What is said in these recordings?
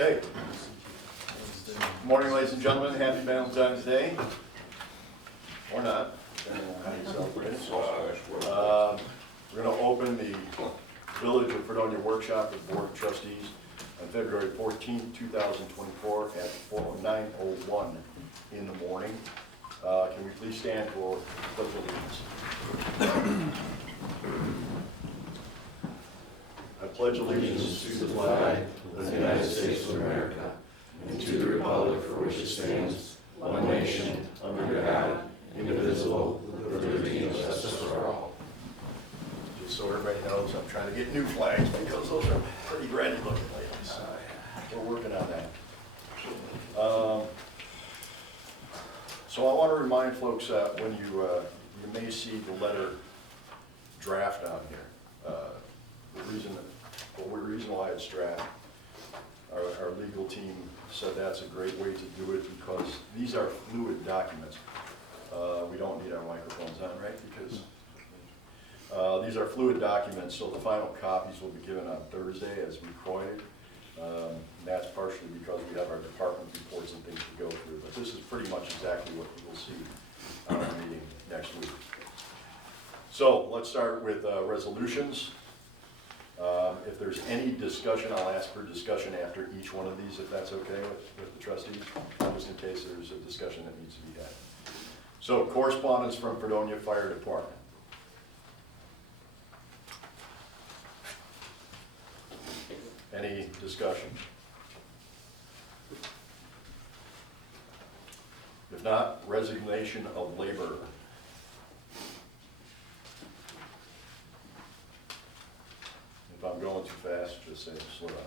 Okay. Good morning, ladies and gentlemen. Happy Valentine's Day. Or not, depending on how you celebrate it. We're going to open the Village of Fredonia Workshop with Board of Trustees on February 14, 2024 at 9:01 in the morning. Can we please stand for pledge of allegiance? I pledge allegiance to the flag of the United States of America and to the republic for which it stands, one nation, under God, indivisible, with liberty and justice for all. Just so everybody knows, I'm trying to get new flags because those are pretty ratty looking lately. So we're working on that. So I want to remind folks that when you may see the letter draft on here, the reason why it's draft, our legal team said that's a great way to do it because these are fluid documents. We don't need our microphones on, right? Because these are fluid documents, so the final copies will be given on Thursday as recorded. That's partially because we have our department reports and things to go through, but this is pretty much exactly what you will see on our meeting next week. So let's start with resolutions. If there's any discussion, I'll ask for discussion after each one of these, if that's okay with the trustees, just in case there's a discussion that needs to be had. So correspondence from Fredonia Fire Department. Any discussion? If not, resignation of labor. If I'm going too fast, just say slow down,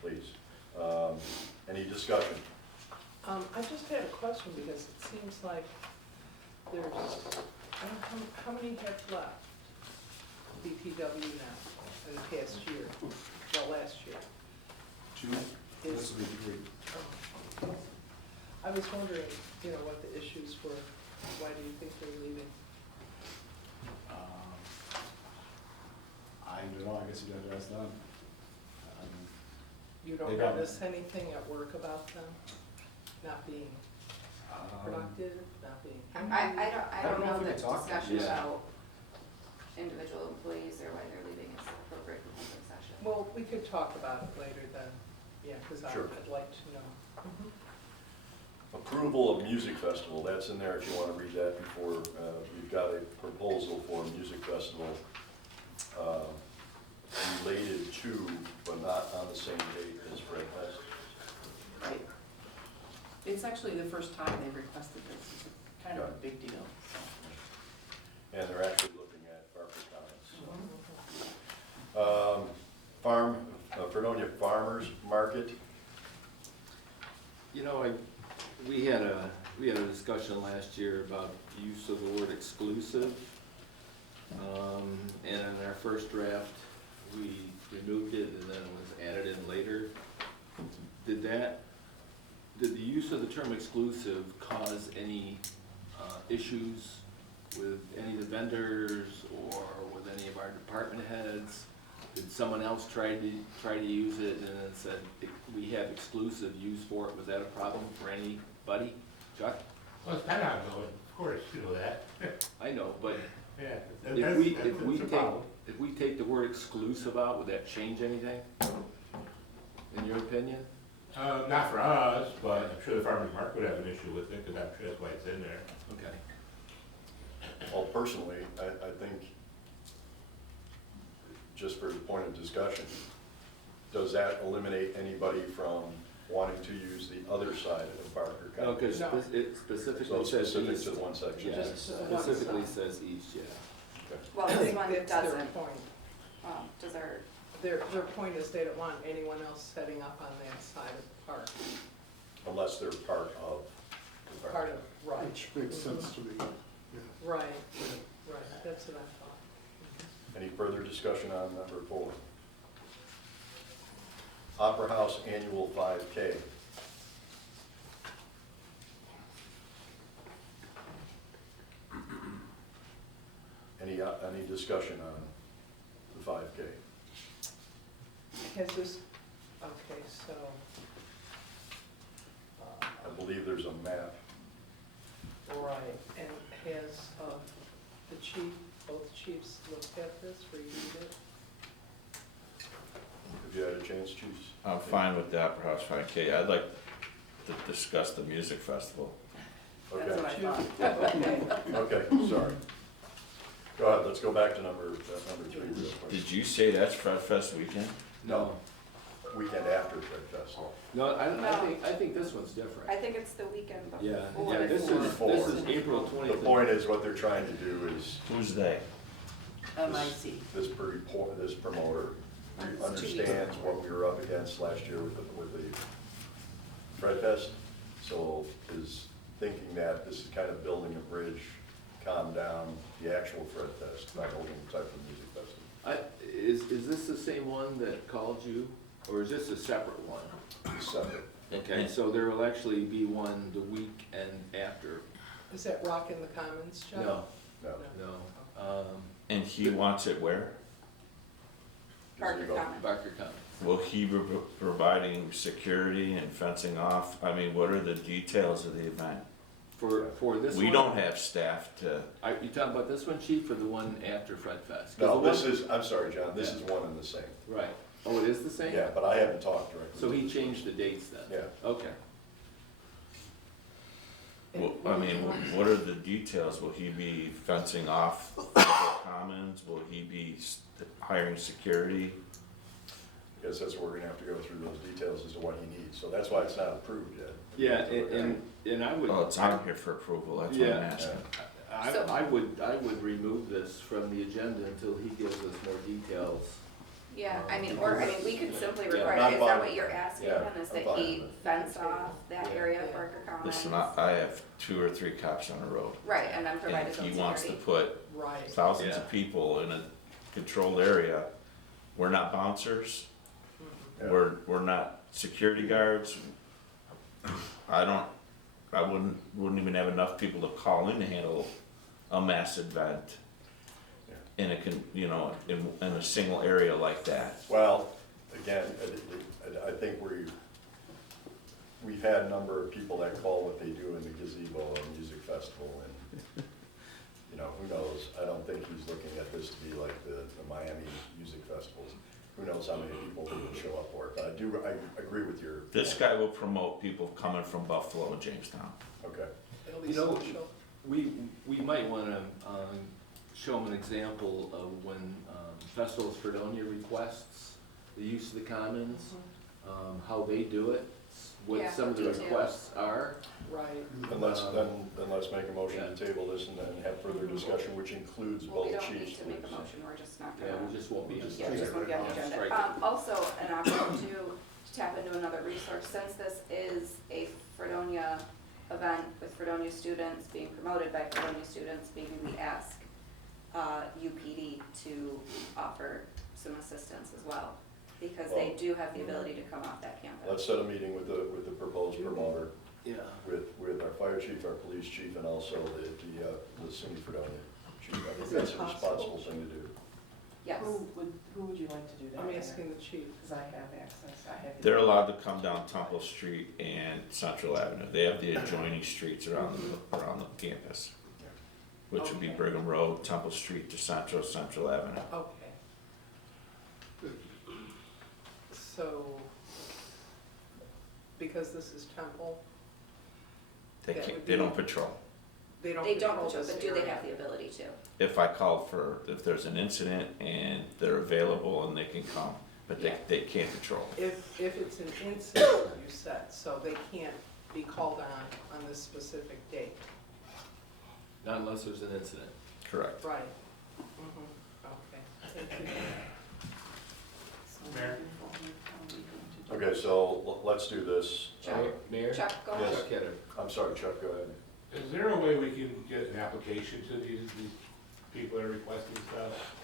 please. Any discussion? I just had a question because it seems like there's, I don't know, how many have left BPW now in the past year? Well, last year. Two. This will be three. I was wondering, what the issues were. Why do you think they're leaving? I don't know. I guess you guys ask them. You don't notice anything at work about them not being productive, not being? I don't know if we the can talk discussion about it. about individual employees or why they're leaving is appropriate for open session. Well, we could talk about it later then, yeah, because Sure. I'd like to know. Approval of music festival, that's in there if you want to read that before. We've got a proposal for a music festival related to, but not on the same date as Fred Fest. Right. It's actually the first time they've requested this. It's kind of a big deal. So. And they're actually looking at Barker Commons. Fredonia Farmers Market. We had a discussion last year about the use of the word exclusive. And in our first draft, we removed it and then it was added in later. Did the use of the term exclusive cause any issues with any of the vendors or with any of our department heads? Did someone else try to use it and then said we have exclusive use for it? Was that a problem for anybody? Chuck? Well, it's kind of ongoing, of course, you know that. I know, but Yeah, if we take the word exclusive out, would that change anything? In your opinion? not for us, but I'm sure the farmer's market would have an issue with it, because I'm sure that's why it's in there. Okay. Well, personally, I think, just for the point of discussion, does that eliminate anybody from wanting to use the other side of Barker County? No, because No. it So specifically it's says specific east. to the one section? Yeah, Just to the one specifically side. says east, yeah. Okay. Well, I this think one that's their doesn't. point. Does our, Their point is they don't want anyone else setting up on that side of the park, Unless they're part of the part park. of, right. Which makes sense to me. Right, right, that's what I thought. Any further discussion on number 4? Opera House Annual 5K. Any discussion on the 5K? Has this, okay, so believe there's a map. Right, and has the chief, both chiefs looked at this, reviewed it? Have you had a chance, chiefs? I'm fine with that, perhaps 5K. I'd like to discuss the music festival. That's Okay, what I thought. Okay, okay, sorry. Go ahead, let's go back to number 3 real quick. Did you say that's Fred Fest weekend? No, Weekend after Fred Fest. no, I No. think this one's different. I think it's the weekend before. Yeah, yeah, this Before. is April The 20th. point is, what they're trying to do is, Who's they? MIC. this promoter It's 2 weeks understands before. what we were up against last year with the Fred Fest, so is thinking that this is kind of building a bridge, calm down the actual Fred Fest, not holding the type of music festival. Is this the same one that called you, or is this a separate one? It's separate. Okay, so there will actually be one the weekend after. is that Rock in the Commons, John? No, No. no, And he wants it where? Parker Common. Barker County. Will he be providing security and fencing off? I mean, what are the details of the event? For this one? We don't have staff to, Are you talking about this one, chief, or the one after Fred Fest? 'Cause No, the this one- is, I'm sorry, John, this Yeah. is one and the same. Right, oh, it is the same? Yeah, but I haven't talked directly. So to he the- changed the dates then? Yeah. Okay. well, I mean, what are the details? Will he be fencing off the commons? Will he be hiring security? I guess that's where we're gonna have to go through those details as to what he needs, so that's why it's not approved yet. Yeah, and I would. Oh, it's on here for approval, that's what I'm Yeah. asking. So- I would remove this from the agenda until he gives us more details. Yeah, I mean, we could simply Yeah, require, I'm is fine that with what you're it. asking Yeah, him, is I'm that fine he with it. fence off that Yeah. area of Yeah. Barker Commons? Listen, I have 2 or 3 cops on the road. Right, and then And provide if his own he wants to security. put Right. thousands Yeah. of people in a controlled area, we're not bouncers, Yeah. we're not security guards. I wouldn't even have enough people to call in to handle a mass event in in a single area like that. Well, again, I think we've had a number of people that call what they do in the gazebo and music festival, and, who knows? I don't think he's looking at this to be like the Miami music festivals. Who knows how many people will show up for it, but I agree with your. This guy will promote people coming from Buffalo and Jamestown. Okay, It'll be You know, social. we might wanna, show him an example of when, Festivals Fredonia requests the use of the commons, how they do it, what Yeah, some of the details. requests are. Right. then let's make a motion to table this and then have further discussion, which includes Well, we both don't need chiefs. to make a motion, we're just not Yeah, gonna. we just won't be. Yeah, we just wanna be on the Strike agenda. it. Also, an option to tap into another resource, since this is a Fredonia event with Fredonia students being promoted by Fredonia students, maybe we ask UPD to offer some assistance as well, because they Well- do have the ability to come off that campus. Let's set a meeting with the proposed promoter, Yeah. with our fire chief, our police chief, and also the city Fredonia chief. I think that's a responsible thing to do. Yes, Who would you like to do that? I'm asking the chief. Because I have access, I have. They're allowed to come down Temple Street and Central Avenue. They have the adjoining streets around the campus, which would be Okay. Brigham Road, Temple Street to Central Avenue. Okay. So, because this is Temple, They That can't, would they be- don't patrol. they don't they don't, control but this do they area. have the ability to? If I call if there's an incident and they're available and they can come, but Yeah. they can't patrol. If it's an incident, you said, so they can't be called on this specific date. Not unless there's an incident. Correct. Right. Okay, thank you. Mayor? Okay, so let's do this. Chuck. Mayor? Chuck, go Yes. ahead. Chuck Heather. I'm sorry, Chuck, go ahead. Is there a way we can get an application to these people that are requesting stuff?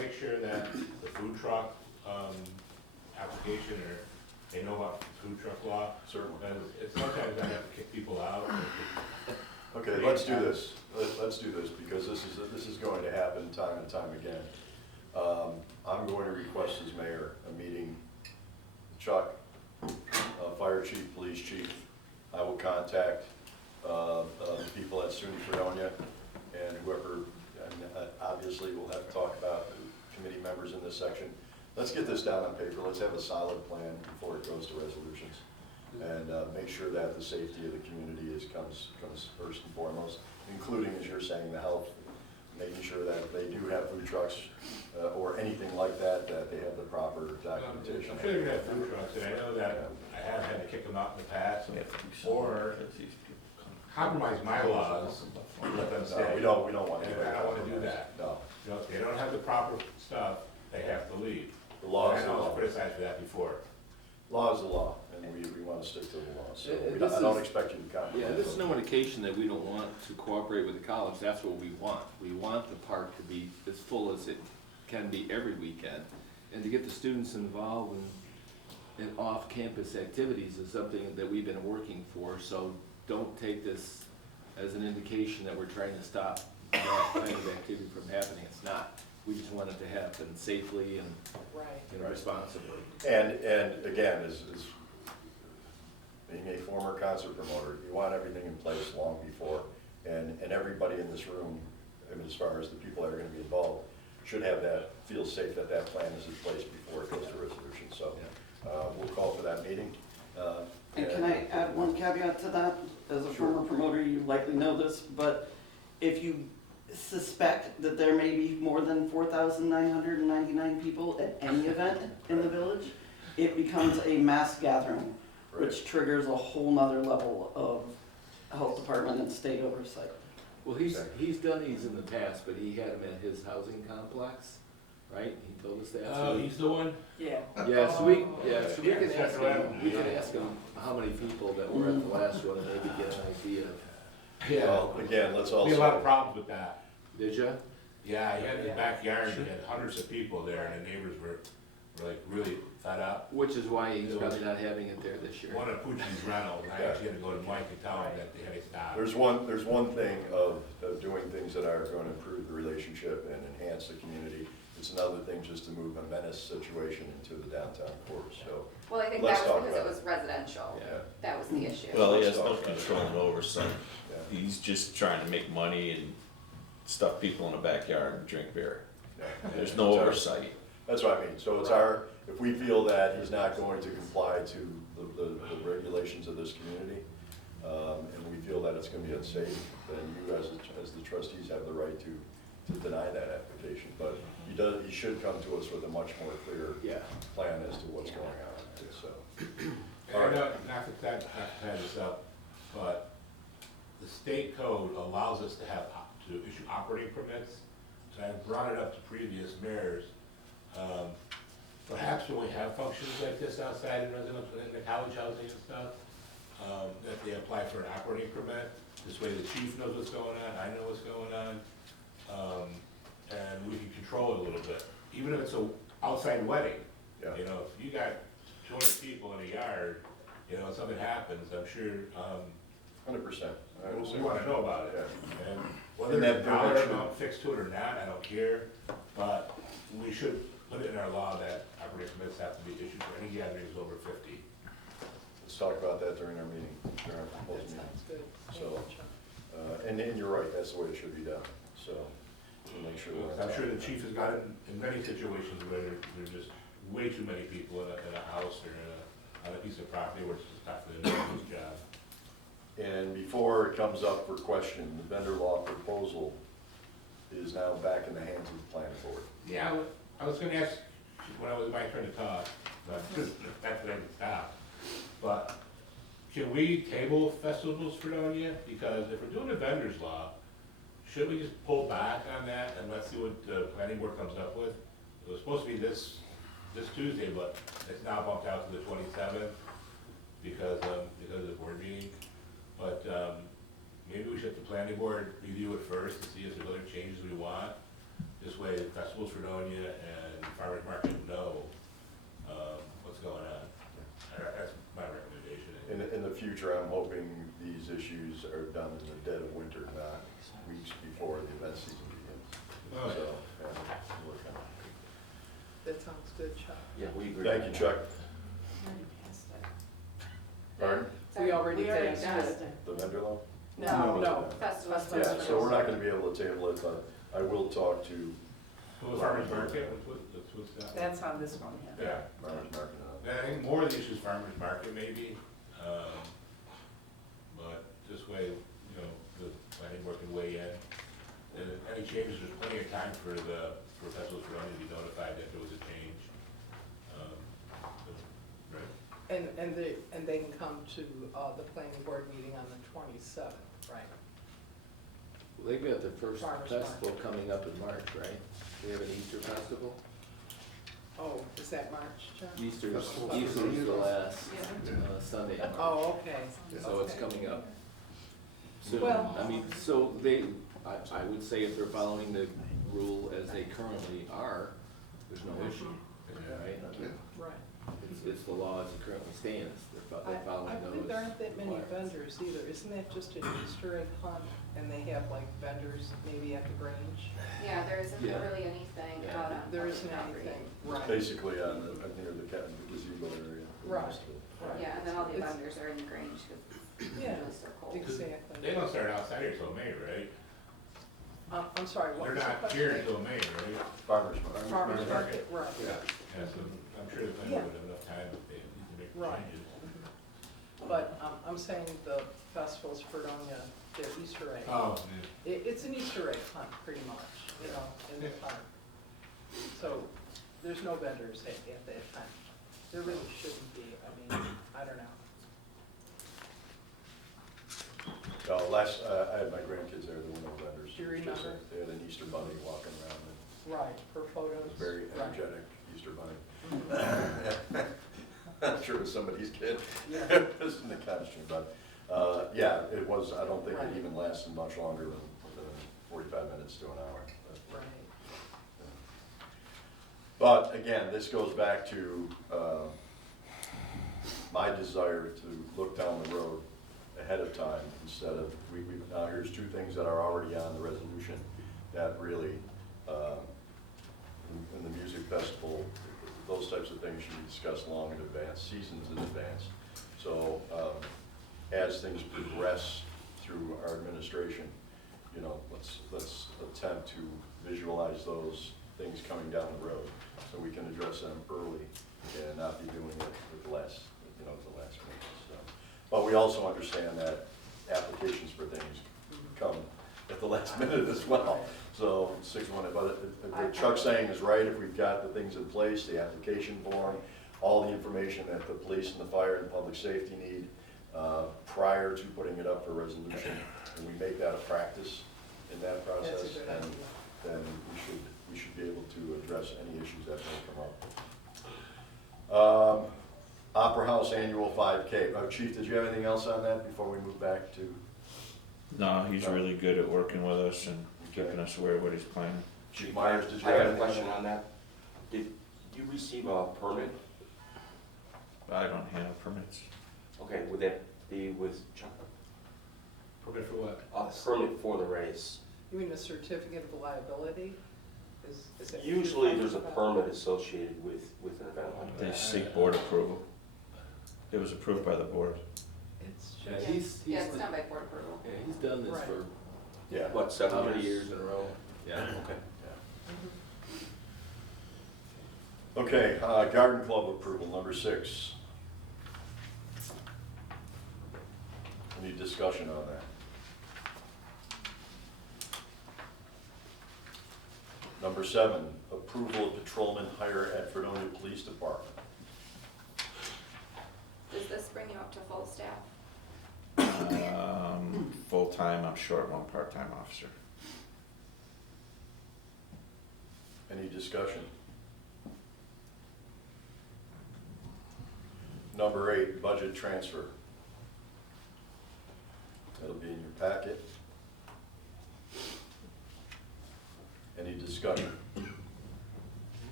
Make sure that the food truck, application, or they know about food truck law? Certainly. It's sometimes I have to kick people out. Okay, let's do this. Let's do this, because this is going to happen time and time again. I'm going to request as mayor a meeting, Chuck, fire chief, police chief. I will contact the people at SUNY Fredonia and whoever, and obviously we'll have to talk about the committee members in this section. Let's get this down on paper, let's have a solid plan before it goes to resolutions. And make sure that the safety of the community comes first and foremost, including, as you're saying, the health, making sure that they do have food trucks or anything like that, that they have the proper documentation. I'm sure they're gonna have food trucks, and I know that I have had to kick them out in the past, or compromise my laws, and let them stay. We don't want to. And I don't wanna do that. No. You know, if they don't have the proper stuff, they have to leave. The law is And the I was law. criticized for that before. Law is the law, and we want to stick to the law, so This I don't is- expect you to compromise. Yeah, this is no indication that we don't want to cooperate with the college, that's what we want. We want the park to be as full as it can be every weekend, and to get the students involved in off-campus activities is something that we've been working for, so don't take this as an indication that we're trying to stop that kind of activity from happening, it's not. We just want it to happen safely and, Right. you know, responsibly. And again, as being a former concert promoter, you want everything in place long before, and everybody in this room, I mean, as far as the people that are gonna be involved, should have that, feel safe that that plan is in place before it goes to resolution, so, we'll call for that meeting. And can I add one caveat to that? As a former promoter, you likely know this, but if you suspect that there may be more than 4,999 people at any event in the village, it becomes a mass gathering, which triggers a whole nother level of health department and state oversight. Well, he's done these in the past, but he had them at his housing complex, right? He told us that. Oh, he's the one? Yeah. Yeah, so we can Yeah, ask him, we can ask him how many people that were at the last one, and maybe get an idea. Well, again, let's also. We had a lot of problems with that. Did ya? Yeah, he had his backyard, he had hundreds of people there, and the neighbors were like really fed up. Which is why he's probably not having it there this year. One of Poochie's rental, and I actually had to go to Mike and tell him that they had to stop. There's one thing of doing things that are going to improve the relationship and enhance the community. It's another thing just to move a menace situation into the downtown core, so. Well, I think Let's that was talk because it about was residential. Yeah. That was the issue. Well, he Let's has no talk about it. control and oversight. Yeah. He's just trying to make money and stuff people in the backyard and drink beer. Yeah. There's no oversight. That's what I mean, so it's our, if we feel that he's not going to comply to the regulations of this community, and we feel that it's gonna be unsafe, then you as the trustees have the right to deny that application, but he should come to us with a much more clear Yeah. plan as to what's going on, so. And I know, not to tie this up, but the state code allows us to issue operating permits. So I brought it up to previous mayors. Perhaps when we have functions like this outside in residential, in the college housing and stuff, that they apply for an operating permit. This way the chief knows what's going on, I know what's going on, and we can control it a little bit. Even if it's a outside wedding, Yeah. you know, if you got 200 people in a yard, you know, something happens, I'm sure, 100%. we wanna know about it. Yeah. And whether And there's that a dollar permission- amount fixed to it or not, I don't care, but we should put it in our law that operating permits have to be issued for any gatherings over 50. Let's talk about that during our meeting, during our That proposed meeting. sounds good. So, and you're right, that's the way it should be done, so we'll make sure. we're on I'm top sure of the that. chief has got it in many situations where there's just way too many people in a house or on a piece of property where it's just not for the neighbor's job. And before it comes up for question, the vendor law proposal is now back in the hands of the planning board. Yeah, I was gonna ask, when it was my turn to talk, but that's when I stopped. But can we table festivals for Fredonia? Because if we're doing a vendor's law, should we just pull back on that and let's see what the planning board comes up with? It was supposed to be this Tuesday, but it's now bumped out to the 27th because of the board meeting. But maybe we should have the planning board review it first to see if there's other changes we want. This way, Festivals Fredonia and Farmers Market know what's going on. That's my recommendation. In the future, I'm hoping these issues are done in the dead of winter, not weeks before the event season begins. Oh, yeah. So, we'll work on it. That sounds good, Chuck. Yeah, we agree. Thank you, Chuck. Already passed it. Pardon? It's We already We already passed passed it. The vendor loan? No. Festivals. Yeah, so we're not gonna be able to table it, but I will talk to Well, farmer's market, what's that? That's on this one, yeah. Yeah, Farmers Market. I think more of the issue is farmer's market maybe, but this way, you know, the planning board can weigh in. And if any changes, there's plenty of time for festivals for them to be notified that there was a change. Right. And they can come to, the planning board meeting on the 27th, right? They've got their first Farmers festival coming up in March, right? They have an Easter festival? Oh, is that March, John? Easter's Festival. the last Yeah. Sunday in March. Oh, okay. So it's Okay. coming up soon. Well- I mean, so I would say if they're following the rule as they currently are, there's no issue, right? I mean, Right. it's the law as it currently stands. They're I following those. believe there aren't that many requirements. vendors either. Isn't that just an Easter egg hunt? And they have like vendors maybe at the Grange? Yeah, there isn't Yeah. really anything Yeah. out on There public isn't property. anything, right? Basically on the, near the gazebo area. Right. Right. Yeah, and then all the It's- vendors are in the Grange because it's Yeah, really so cold. exactly. They don't start outside here till May, right? I'm sorry, what They're was the not question? here until May, right? Farmers Market. Farmers market, right. Yeah, yeah, so I'm sure the planning would have enough time if they need to make Right. changes. But I'm saying the festivals for Fredonia, they're Easter egg. Oh, It's an Easter egg hunt, pretty much, you know, in the park. So there's no vendors at that time. There really shouldn't be, I mean, I don't know. I had my grandkids there, there were no vendors. Do you remember? They had an Easter bunny walking around, and Right, for photos. it was a very Right. energetic Easter bunny. I'm sure it was somebody's kid, Yeah. just in the costume, but, yeah, it was, I don't think it Right. even lasted much longer than 45 minutes to an hour. But, Right. But again, this goes back to my desire to look down the road ahead of time instead of, now here's two things that are already on the resolution that really, in the music festival, those types of things should be discussed long in advance, seasons in advance. So as things progress through our administration, you know, let's attempt to visualize those things coming down the road so we can address them early and not be doing it at the last minute. So, but we also understand that applications for things come at the last minute as well. So 6-1, but what Chuck's saying is right. If we've got the things in place, the application form, all the information that the police and the fire and public safety need prior to putting it up for resolution, and we make that a practice in that That's process, a good then idea. we should be able to address any issues that may come up. Opera House Annual 5K. Chief, did you have anything else on that before we move back to? No, he's really good at working with us and keeping us aware of what he's planning. Chief Myers, did you I have got a anything? question on that. Did you receive a permit? I don't handle permits. Okay, would that be with Chuck? permit for what? A permit for the race? You mean a certificate of liability? Is that what you're Usually talking there's a about? permit associated with an event like They that. seek board approval. It was approved by the board. It's Yeah, just, Yeah, it's done by court approval. Yeah, he's done this Right. for Yeah. What, how 7 many years? years in a row? Yeah. Okay. Okay, Garden Club approval, number 6. Any discussion on that? Number 7, approval of patrolman hire at Fredonia Police Department. Does this bring you up to full staff? Full-time, I'm short one part-time officer. Any discussion? Number 8, budget transfer. That'll be in your packet. Any discussion?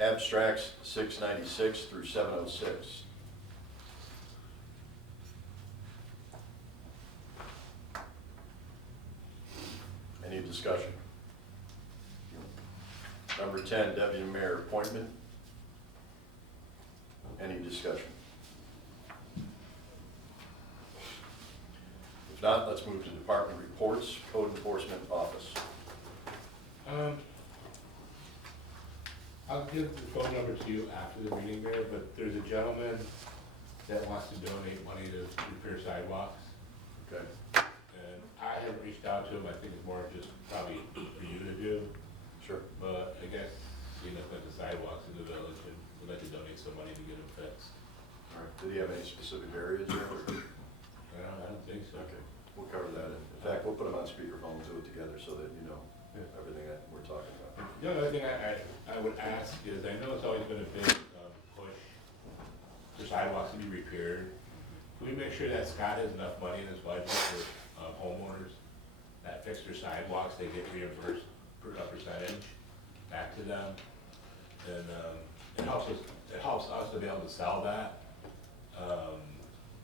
Abstracts 696 through 706. Any discussion? Number 10, deputy mayor appointment. Any discussion? If not, let's move to department reports, code enforcement office. I'll give the phone number to you after the meeting there, but there's a gentleman that wants to donate money to repair sidewalks. Okay. And I haven't reached out to him, I think it's more just probably for you to do, Sure. but I guess, you know, like the sidewalks in the village, and we'd like to donate some money to get them fixed. All right. Did he have any specific areas there? I don't think so. Okay, we'll cover that. In fact, we'll put them on speakerphone and do it together so that you know everything that we're talking about. The only other thing I would ask is, I know it's always been a big push for sidewalks to be repaired. Can we make sure that Scott has enough money in his budget for homeowners that fix their sidewalks, they get reimbursed for a percentage back to them? And it helps us to be able to sell that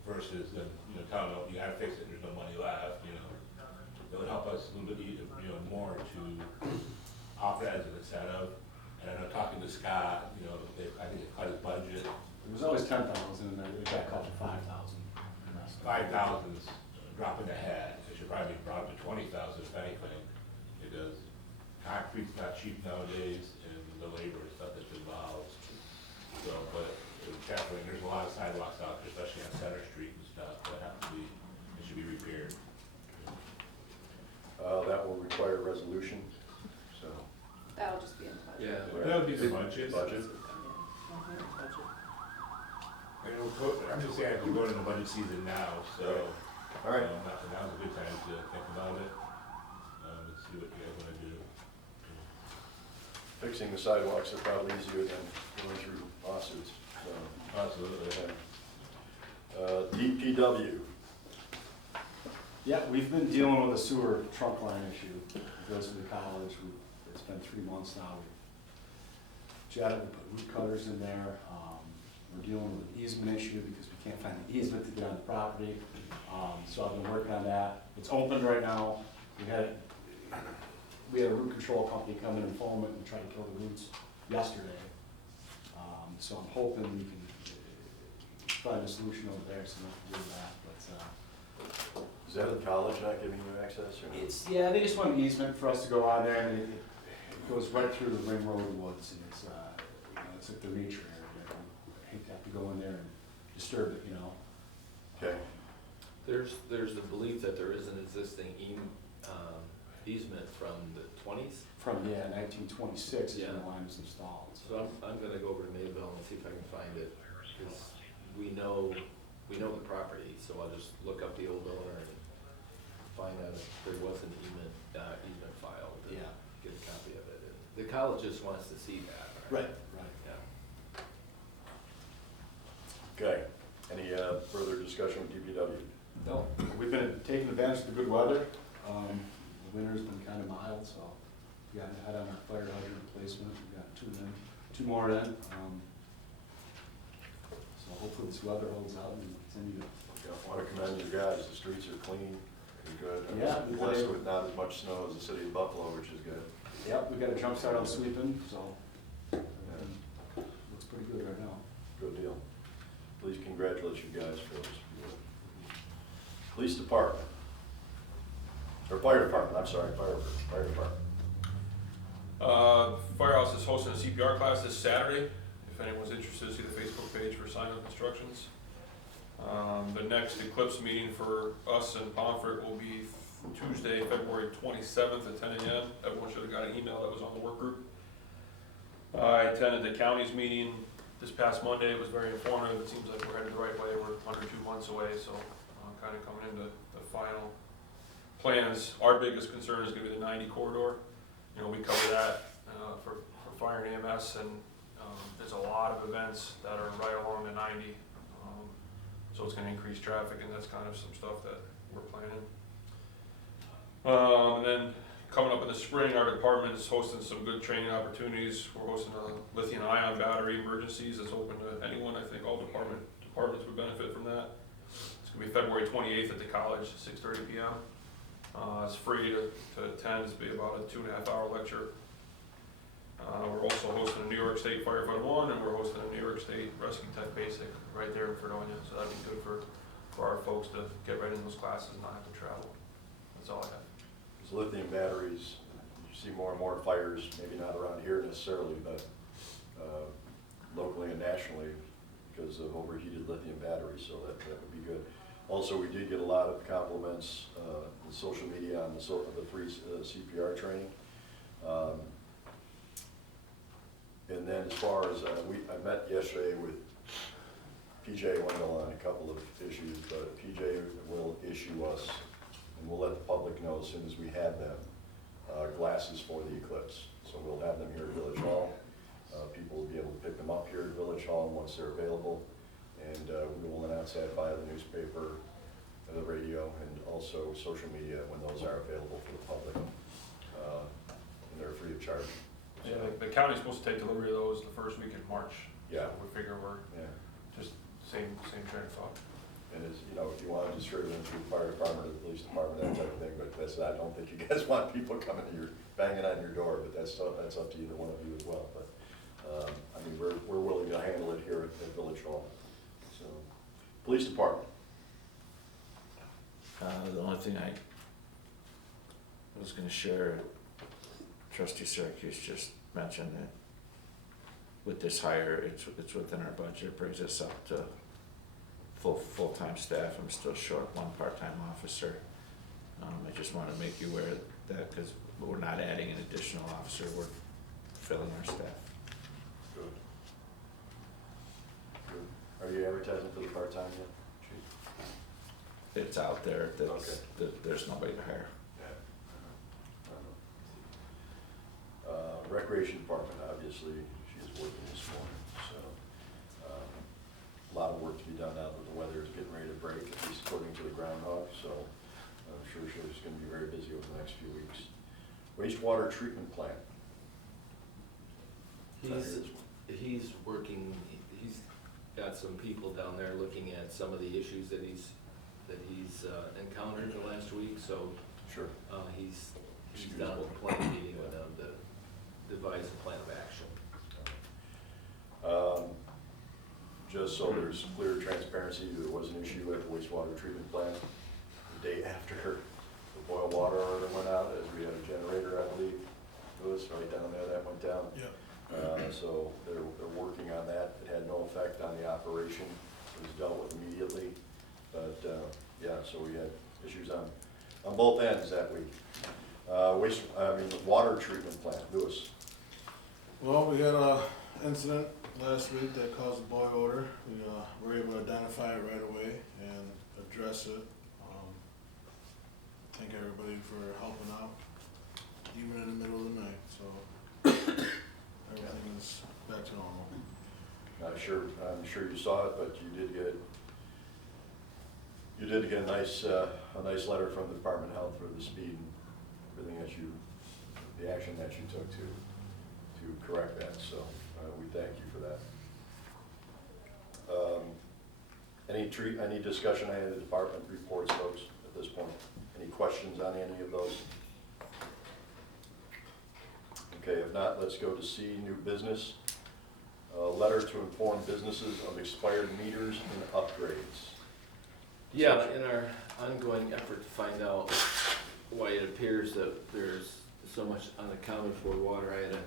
versus them, you know, telling them, you gotta fix it, there's no money left, you know. It would help us a little bit, more to offer that as an incentive. And I know talking to Scott, you know, I think they cut his budget. It was always 10,000 and then it got cut to 5,000. 5,000's dropping ahead. It should probably be brought up to 20,000 if anything, because concrete's not cheap nowadays and the labor and stuff that's involved. So, but definitely, there's a lot of sidewalks out there, especially on Center Street and stuff, that have to be, it should be repaired. That will require a resolution, so. That'll just be in the budget. Yeah. That would be the budget. Budget. I'm just saying, we're going into budget season now, so. All right. Now's a good time to think about it, and see what you guys wanna do. Fixing the sidewalks are probably easier than going through lawsuits, so. Absolutely. DPW, Yeah, we've been dealing with a sewer trunk line issue. It goes to the college. It's been 3 months now. We jetted, we put root cutters in there. We're dealing with an easement issue because we can't find the easement to get on the property. So I've been working on that. It's open right now. We had a root control company come in and foam it and try to kill the roots yesterday. So I'm hoping we can find a solution over there so we don't have to do that. But is that the college not giving you access or? it's, yeah, they just want an easement for us to go on there, and it goes right through the ring road woods, and it's, it's like the nature area. I hate to have to go in there and disturb it, Okay, There's the belief that there is an existing easement from the 20s. From, 1926 is Yeah. when the line was installed. So I'm gonna go over to Mayville and see if I can find it, because we know the property, so I'll just look up the old owner and find out if there was an easement filed. And Yeah. get a copy of it. And the college just wants to see that. Right. Yeah. okay. Any further discussion with DPW? No, we've been taking advantage of the good weather. The winter's been kind of mild, so we got ahead on our fire hydrant replacement. We've got 2 more in. So hopefully this weather holds out and we continue to. I want to commend you guys, the streets are clean and good. Yeah. I'm blessed with not as much snow as the city of Buffalo, which is good. Yep, we got a jump start on sweeping, so looks pretty good right now. Good deal. Please congratulate you guys for this. Police department. Or fire department, I'm sorry, fire department. Firehouse is hosting a CPR class this Saturday. If anyone's interested, see the Facebook page for sign-up instructions. The next Eclipse meeting for us in Pomfret will be Tuesday, February 27th at 10 a.m. Everyone should have got an email that was on the work group. I attended the county's meeting this past Monday. It was very informative. It seems like we're headed the right way. We're under 2 months away, so I'm kind of coming into the final plans. Our biggest concern is going to be the 90 corridor. We cover that for fire and EMS, and there's a lot of events that are right along the 90. So it's going to increase traffic, and that's kind of some stuff that we're planning. And then coming up in the spring, our department is hosting some good training opportunities. We're hosting a lithium-ion battery emergencies that's open to anyone. I think all departments would benefit from that. It's going to be February 28th at the college, 6:30 p.m. It's free to attend. It's be about a 2.5-hour lecture. We're also hosting a New York State Firefighter 1, and we're hosting a New York State Rescue Tech Basic right there in Fredonia. So that'd be good for our folks. folks to get ready in those classes and not have to travel. That's all I have. These lithium batteries, you see more and more fires, maybe not around here necessarily, but locally and nationally because of overheated lithium batteries, so that would be good. Also, we did get a lot of compliments in social media on the free CPR training. And then as far as, I met yesterday with PJ Wendell on a couple of issues, but PJ will issue us, and we'll let the public know as soon as we have them, glasses for the eclipse. So we'll have them here at Village Hall. People will be able to pick them up here at Village Hall once they're available. And we will announce that via the newspaper, the radio, and also social media when those are available for the public. And they're free of charge. Yeah, the county's supposed to take delivery of those the first week in March. Yeah. So we figure we're Yeah. just same train of thought. And as, you know, if you want to distribute them through the fire department or the police department, that type of thing, but that's, I don't think you guys want people coming to your, banging on your door, but that's up to either one of you as well. But, I mean, we're willing to handle it here at Village Hall. So, police department. The only thing I was gonna share, Trustee Syracuse just mentioned that with this hire, it's within our budget, it brings us up to full-time staff. I'm still short one part-time officer. I just wanna make you aware of that, cause we're not adding an additional officer, we're filling our staff. Good. Good. Are you advertising for the part-time yet? It's out there, Okay. there's nobody to hire. Yeah. Recreation department, obviously, she's working this morning, so, a lot of work to be done now that the weather is getting ready to break, at least according to the groundhog, so I'm sure she's gonna be very busy over the next few weeks. Wastewater treatment plant. He's working, he's got some people down there looking at some of the issues that he's encountered the last week, so Sure. he's down at the plan meeting with them to devise a plan of action. Just so there's clear transparency, there was an issue at the wastewater treatment plant the day after the boil water order went out, as we had a generator, I believe, Lewis, right down there, that went down. Yeah. So they're working on that. It had no effect on the operation. It was dealt with immediately. But, yeah, so we had issues on both ends that week. The water treatment plant, Lewis. Well, we had a incident last week that caused a boil order. We were able to identify it right away and address it. Thank everybody for helping out, even in the middle of the night, so everything is back to normal. I'm sure you saw it, but you did get a nice letter from the Department of Health for the speed and everything the action that you took to correct that, so we thank you for that. Any discussion on any of the department reports, folks, at this point? Any questions on any of those? Okay, if not, let's go to C, new business. Letter to inform businesses of expired meters and upgrades. Yeah, in our ongoing effort to find out why it appears that there's so much unaccounted for water, I had a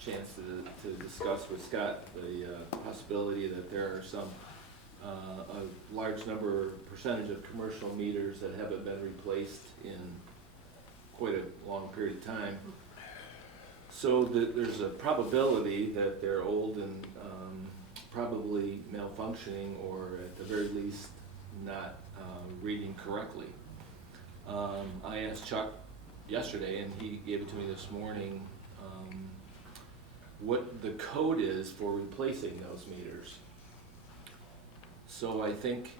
chance to discuss with Scott the possibility that there are a large percentage of commercial meters that haven't been replaced in quite a long period of time. So there's a probability that they're old and probably malfunctioning, or at the very least not reading correctly. I asked Chuck yesterday, and he gave it to me this morning, what the code is for replacing those meters. So I think,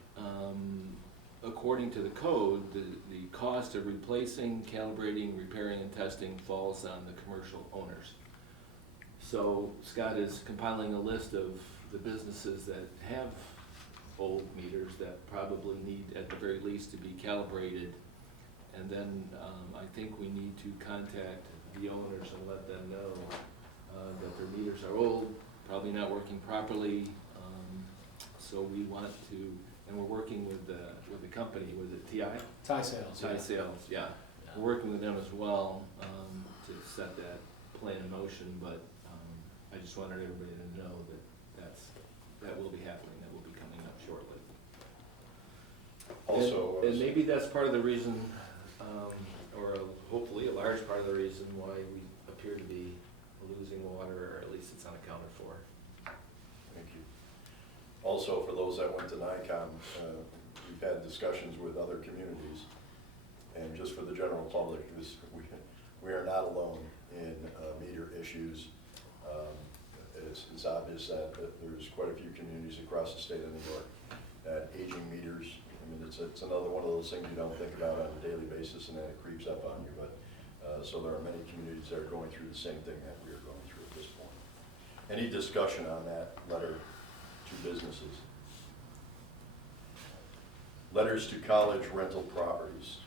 according to the code, the cost of replacing, calibrating, repairing, and testing falls on the commercial owners. So Scott is compiling a list of the businesses that have old meters that probably need, at the very least, to be calibrated. And then I think we need to contact the owners and let them know that their meters are old, probably not working properly. So we want to, and we're working with the company, was it TI? Tie sales. Tie Sales, yeah. We're working with them as well, to set that plan in motion, but, I just wanted everybody to know that that will be happening, that will be coming up shortly. Also, And maybe that's part of the reason, or hopefully a large part of the reason why we appear to be losing water, or at least it's unaccounted for. thank you. Also, for those that went to NICOM, we've had discussions with other communities, and just for the general public, we are not alone in meter issues. It's obvious that there's quite a few communities across the state of New York that aging meters, I mean, it's another one of those things you don't think about on a daily basis, and then it creeps up on you, but, so there are many communities that are going through the same thing that we are going through at this point. Any discussion on that letter to businesses? Letters to college rental properties.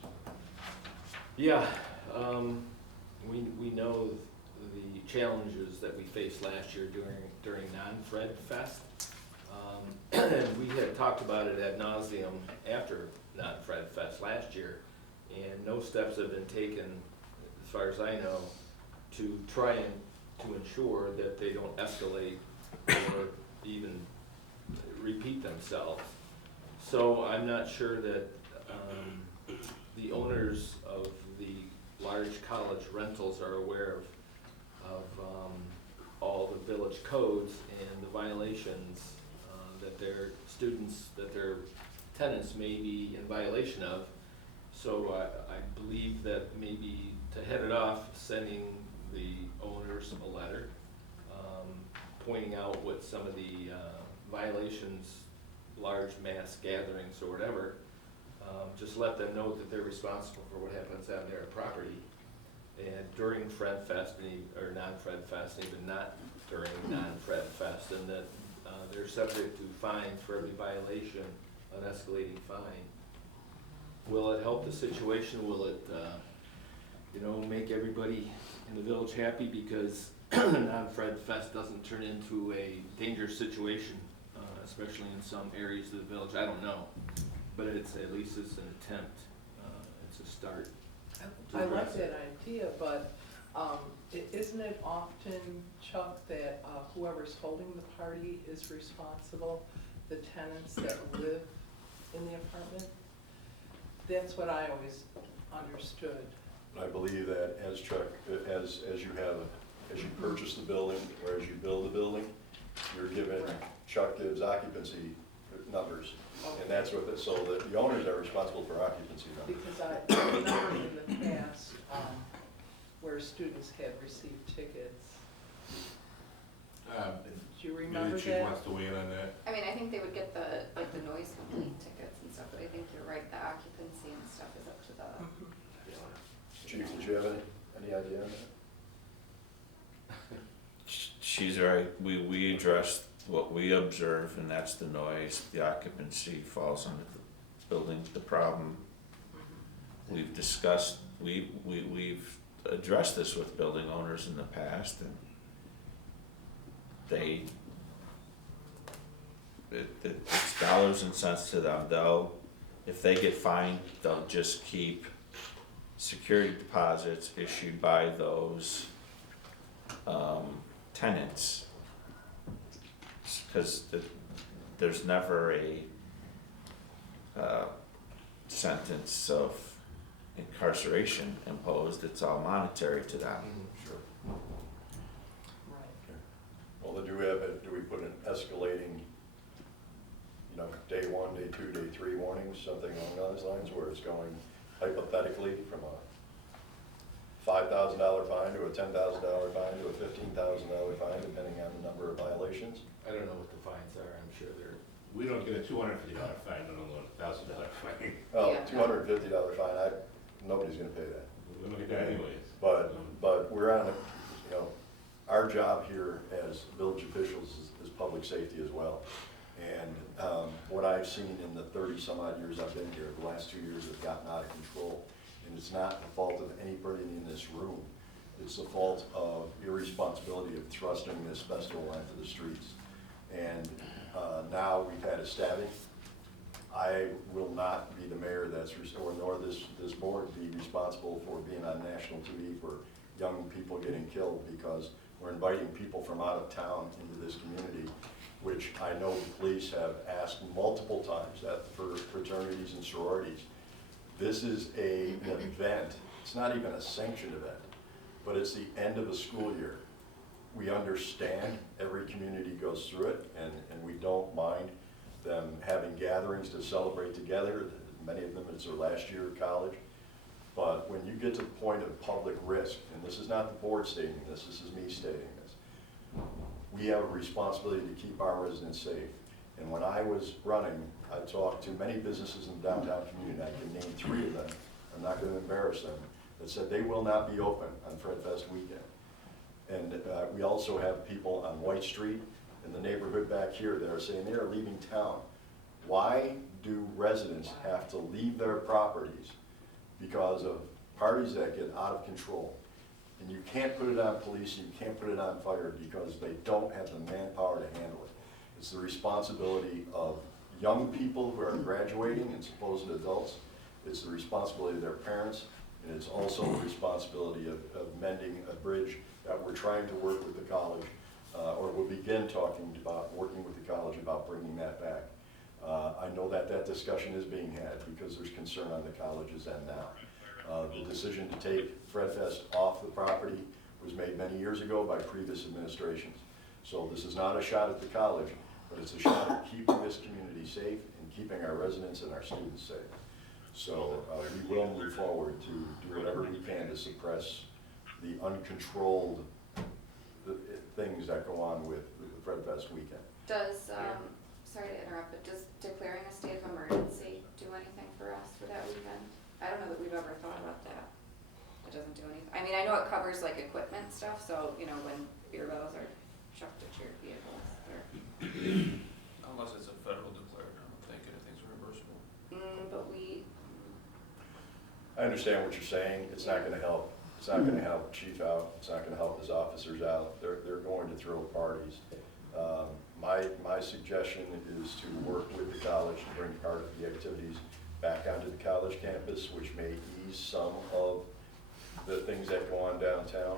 Yeah, we know the challenges that we faced last year during non-Fred Fest. And we had talked about it ad nauseum after non-Fred Fest last year, and no steps have been taken, as far as I know, to try and to ensure that they don't escalate or even repeat themselves. So I'm not sure that the owners of the large college rentals are aware of all the village codes and the violations that their students, that their tenants may be in violation of. So I believe that maybe to head it off, sending the owners a letter, pointing out what some of the violations, large mass gatherings or whatever, just let them know that they're responsible for what happens on their property. And during Fred Fest, or non-Fred Fest, even not during non-Fred Fest, and that they're subject to fines for every violation, an escalating fine. Will it help the situation? Will it, make everybody in the village happy because non-Fred Fest doesn't turn into a dangerous situation, especially in some areas of the village? I don't know, but at least it's an attempt. It's a start. I like that idea, but isn't it often, Chuck, that whoever's holding the party is responsible, the tenants that live in the apartment? That's what I always understood. I believe that as Chuck, as you purchase the building, or as you build the building, you're given, Right. Chuck gives occupancy numbers. And that's what, so that the owners are responsible for occupancy numbers. Because I remember in the past, where students had received tickets. Do you remember Maybe the chief that? wants to weigh in on that. I mean, I think they would get the noise complaint tickets and stuff, but I think you're right, the occupancy and stuff is up to the owner. Chief, did you have any idea on that? She's right, we addressed what we observe, and that's the noise. The occupancy falls under the building, the problem. We've discussed, we've addressed this with building owners in the past, and it's dollars and cents to them. If they get fined, they'll just keep security deposits issued by those tenants, because there's never a sentence of incarceration imposed. It's all monetary to them. Sure. Right. Well, do we put an escalating, day 1, day 2, day 3 warnings, something along those lines, where it's going hypothetically from a $5,000 fine to a $10,000 fine to a $15,000 fine, depending on the number of violations? I don't know what the fines are. I'm sure they're. We don't get a $250 fine, let alone a $1,000 fine. Oh, Yeah. $250 fine, nobody's gonna pay that. We don't get that anyways. But we're on, our job here as village officials is public safety as well. And what I've seen in the 30-some odd years I've been here, the last 2 years have gotten out of control. And it's not the fault of anybody in this room. It's the fault of irresponsibility of thrusting this festival onto the streets. And now we've had a stabbing I will not be the mayor or nor this board be responsible for being on national TV for young people getting killed because we're inviting people from out of town into this community, which I know the police have asked multiple times that for fraternities and sororities. This is an event. It's not even a sanctioned event, but it's the end of a school year. We understand every community goes through it, and we don't mind them having gatherings to celebrate together. Many of them, it's their last year of college. But when you get to the point of public risk, and this is not the board stating this is me stating this, we have a responsibility to keep our residents safe. And when I was running, I talked to many businesses in the downtown community. I can name 3 of them. I'm not going to embarrass them, that said they will not be open on Fred Fest weekend. And we also have people on White Street in the neighborhood back here that are saying they are leaving town. Why do residents have to leave their properties because of parties that get out of control? And you can't put it on police, you can't put it on fire because they don't have the manpower to handle it. It's the responsibility of young people who are graduating and supposed adults. It's the responsibility of their parents, and it's also the responsibility of mending a bridge that we're trying to work with the college, or we'll begin talking about working with the college about bringing that back. I know that that discussion is being had because there's concern on the college's end now. The decision to take Fred Fest off the property was made many years ago by previous administrations. So this is not a shot at the college, but it's a shot at keeping this community safe and keeping our residents and our students safe. So we will move forward to do whatever we can to suppress the uncontrolled things that go on with the Fred Fest weekend. Does, sorry to interrupt, but does declaring a state of emergency do anything for us for that weekend? I don't know that we've ever thought about that. It doesn't do anything. I mean, I know it covers like equipment stuff, so, you know, when beer bottles are chucked at your vehicles, or. Unless it's a federal declared, I don't think anything's reimbursable. But we, I understand what you're saying. It's not gonna help. It's not gonna help the chief out. It's not gonna help his officers out. They're going to throw parties. My suggestion is to work with the college to bring part of the activities back onto the college campus, which may ease some of the things that go on downtown.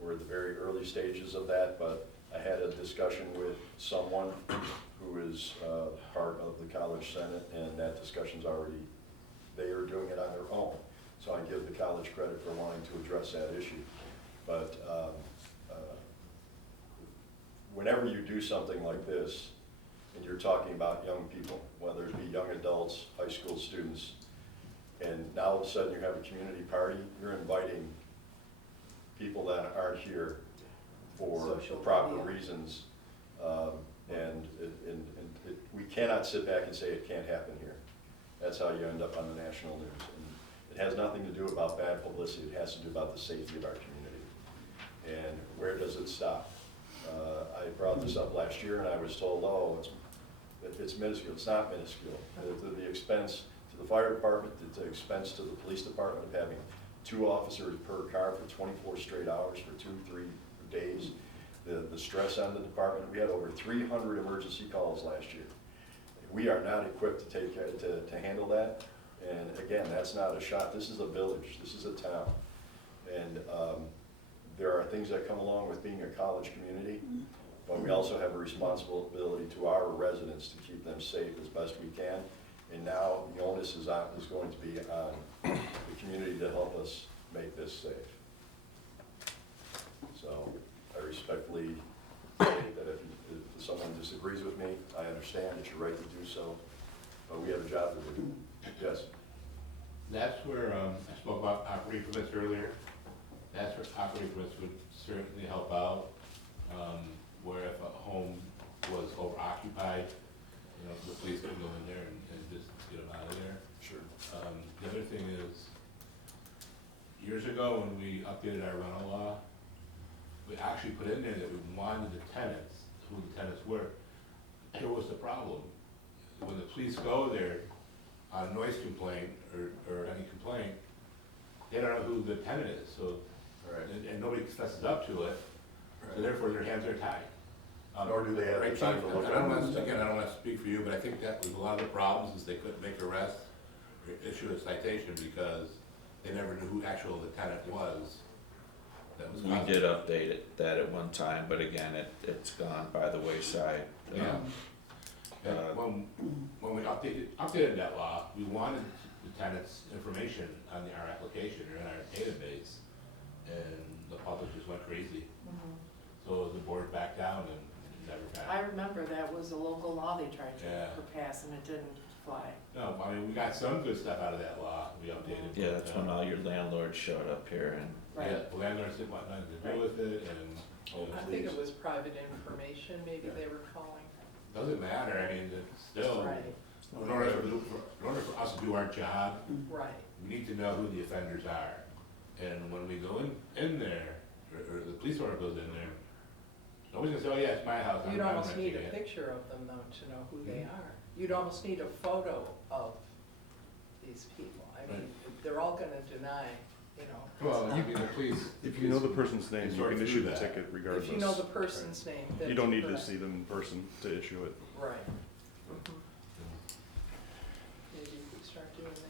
We're at the very early stages of that, but I had a discussion with someone who is part of the college senate, and that discussion's already, they are doing it on their own. So I give the college credit for wanting to address that issue. But whenever you do something like this, and you're talking about young people, whether it be young adults, high school students, and now all of a sudden you have a community party, you're inviting people that aren't here for Social the proper media. reasons. We cannot sit back and say it can't happen here. That's how you end up on the national news. And it has nothing to do about bad publicity. It has to do about the safety of our community. And where does it stop? I brought this up last year, and I was told, oh, it's minuscule. It's not minuscule. The expense to the fire department, the expense to the police department of having 2 officers per car for 24 straight hours for 2-3 days, the stress on the department. We had over 300 emergency calls last year. We are not equipped to to handle that. And again, that's not a shot. This is a village. This is a town. And there are things that come along with being a college community, but we also have a responsibility to our residents to keep them safe as best we can. And now the onus is going to be on the community to help us make this safe. So I respectfully state that if someone disagrees with me, I understand it's your right to do so, but we have a job to do. Yes? That's where, I spoke about operating permits earlier. That's where operating permits would certainly help out, where if a home was over-occupied, you know, the police can go in there and just get them out of there. Sure. The other thing is, years ago when we updated our rental law, we actually put in there that we wanted the tenants, who the tenants were. Here was the problem. When the police go there on a noise complaint or any complaint, they don't know who the tenant is, so, Right. and nobody fesses up to it, so therefore their hands are tied. Nor do they have the Right, time Chief, to look I at don't it. want to, again, I don't want to speak for you, but I think that was a lot of the problems is they couldn't make arrests or issue a citation because they never knew who actual the tenant was. That was We causing- did update it, that at one time, but again, it's gone by the wayside. Yeah. And Uh, when we updated that law, we wanted the tenant's information on our application or in our database, and the public just went crazy. So the board backed down and never I passed. remember that was a local law they tried Yeah. to pass and it didn't fly. No, I mean, we got some good stuff out of that law, we updated. Yeah, that's but, when all your landlords showed up here and, Yeah, the landlords didn't want nothing to do with it, and, I think it was private information, maybe they were calling. doesn't matter, I mean, it's still, Right, in order for us to do our job, right. we need to know who the offenders are. And when we go in there, or the police order goes in there, nobody's gonna say, oh yeah, it's my house, I'm You'd almost renting need a it. picture of them though to know who they are. You'd almost need a photo of these people. I mean, they're all gonna deny, you know. Well, you mean the police. If you know the person's name, you sort can through issue the that. ticket regardless. If you know the person's name, that's You don't need to correct. see them in person to issue it. Right. Maybe if we start doing that.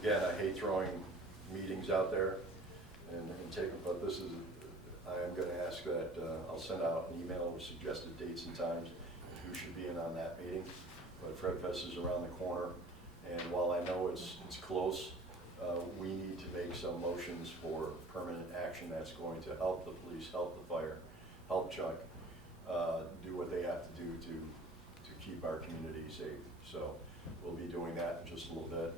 Again, I hate throwing meetings out there and taking, but this is, I am gonna ask that, I'll send out an email with suggested dates and times, who should be in on that meeting. But Fred Fest is around the corner, and while I know it's close, we need to make some motions for permanent action that's going to help the police, help the fire, help Chuck, do what they have to do to keep our community safe. So we'll be doing that in just a little bit.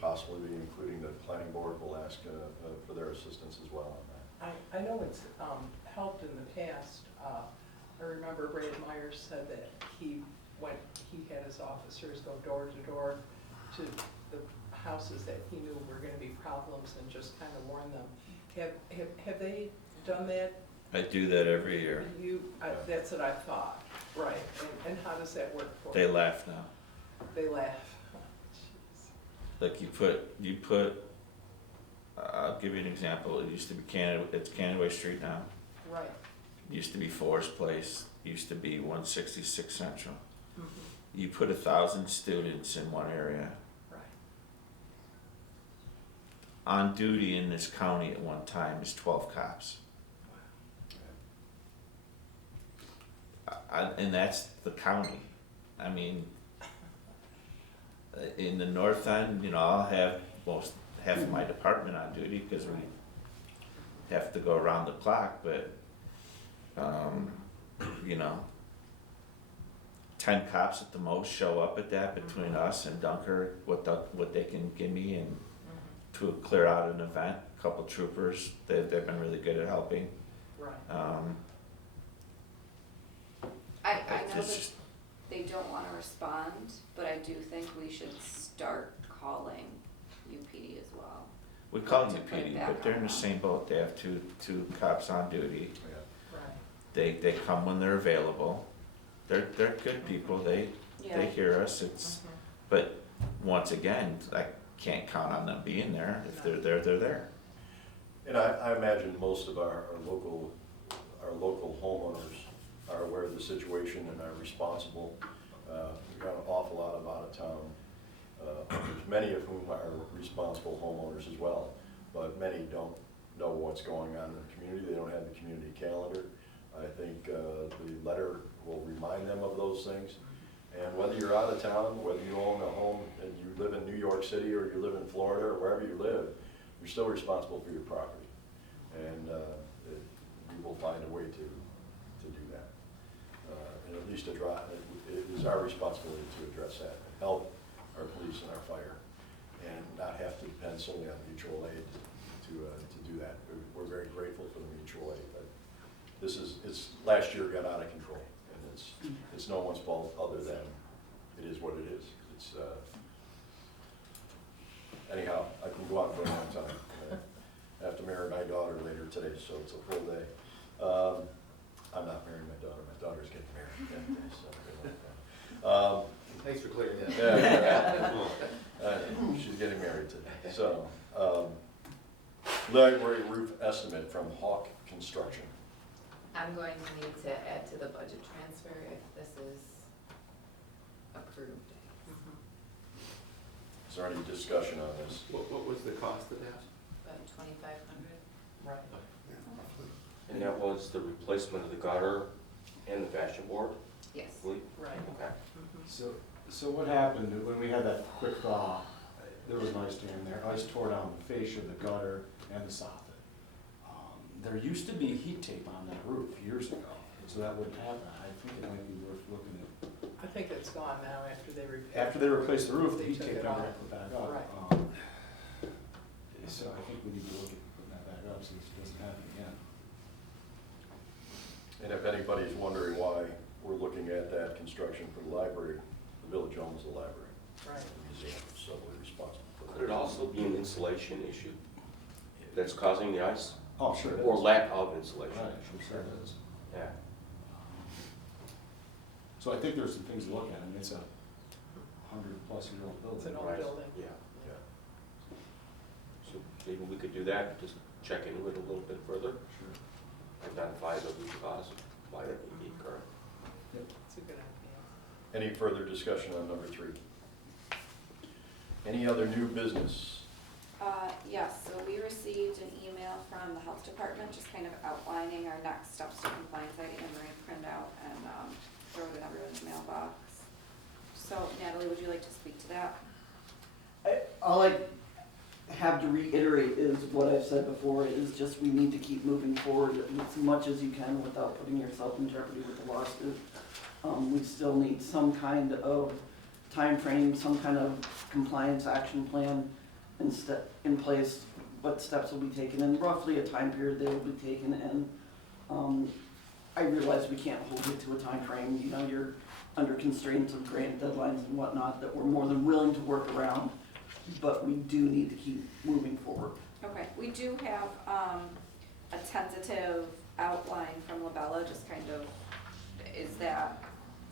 Possibly including the planning board, will ask for their assistance as well on that. I know it's helped in the past. I remember Brad Myers said that he had his officers go door to door to the houses that he knew were gonna be problems and just kind of warn them. Have they done that? I do that every year. That's what I thought, right. And how does that work for They you? laugh now. They laugh. Like you put, I'll give you an example. It used to be it's Canada Street now. Right. It used to be Forest Place, used to be 166 Central. Mhm. You put 1,000 students in one area. Right. On duty in this county at one time is 12 cops. And that's the county. I mean, in the north end, you know, I'll have half of my department on duty because we have to go around the clock, but, you know, 10 cops at the most show up at that between us and Dunker, what they can give me and to clear out an event. A couple troopers, they've been really good at helping. Right. I know It's that just- they don't wanna respond, but I do think we should start calling UPD as well. We call To them put it UPD, back but they're in the on. same boat. They have two cops on duty. Right. They come when they're available. They're good people. They Yeah. hear us. It's, but once again, I can't count on them being there. If they're there, they're there. And I imagine most of our local homeowners are aware of the situation and are responsible. We've got an awful lot of out-of-town owners, many of whom are responsible homeowners as well, but many don't know what's going on in the community. They don't have the community calendar. I think the letter will remind them of those things. And whether you're out of town, whether you own a home and you live in New York City or you live in Florida or wherever you live, you're still responsible for your property. And we will find a way to do that. And at least it is our responsibility to address that, and help our police and our fire, and not have to depend solely on mutual aid to do that. We're very grateful for the mutual aid, but last year got out of control, and it's no one's fault other than it is what it is. Anyhow, I can go on for a long time. I have to marry my daughter later today, so it's a full day. I'm not marrying my daughter's getting married that day, so. Thanks for clearing that. Yeah, she's getting married today, so. library roof estimate from Hawk Construction. I'm going to need to add to the budget transfer if this is approved. Is there any discussion on this? What was the cost of that? About 2,500. Right. And that was the replacement of the gutter and the fascia board, Yes. I believe? Right. Okay. So what happened, when we had that quick thaw, there was an ice jam there, ice tore down the fascia, the gutter, and the soffit. There used to be heat tape on that roof years ago, so that wouldn't happen. I think it might be worth looking at. I think it's gone now after they repaired. After they replaced the roof, the They heat took tape it never off. got put back up. Right. So I think we need to look at putting that back up so this doesn't happen again. And if anybody's wondering why we're looking at that construction for the library, the village owns the library. Right. The museum is solely responsible for Could it that. also be an insulation issue that's causing the ice? Oh, sure it is. Or lack of insulation? Right, I'm sure it is. Yeah. So I think there's some things to look at. I mean, it's a 100-plus-year-old building. It's an old Right. building. Yeah. Yeah. So maybe we could do that, just check into it a little bit further, Sure. identify the root cause, why it may be occurring. It's a good idea. Any further discussion on number 3? Any other new business? Yes, so we received an email from the health department, just kind of outlining our next steps to compliance. I didn't bring a printout and throw it in everyone's mailbox. So Natalie, would you like to speak to that? All I have to reiterate is what I've said before, is just we need to keep moving forward as much as you can without putting yourself in jeopardy with the lawsuit. We still need some kind of time frame, some kind of compliance action plan in place, what steps will be taken, and roughly a time period they will be taken, and I realize we can't hold it to a time frame. You know, you're under constraints of grant deadlines and whatnot that we're more than willing to work around, but we do need to keep moving forward. Okay, we do have a tentative outline from Labella, just kind of, is that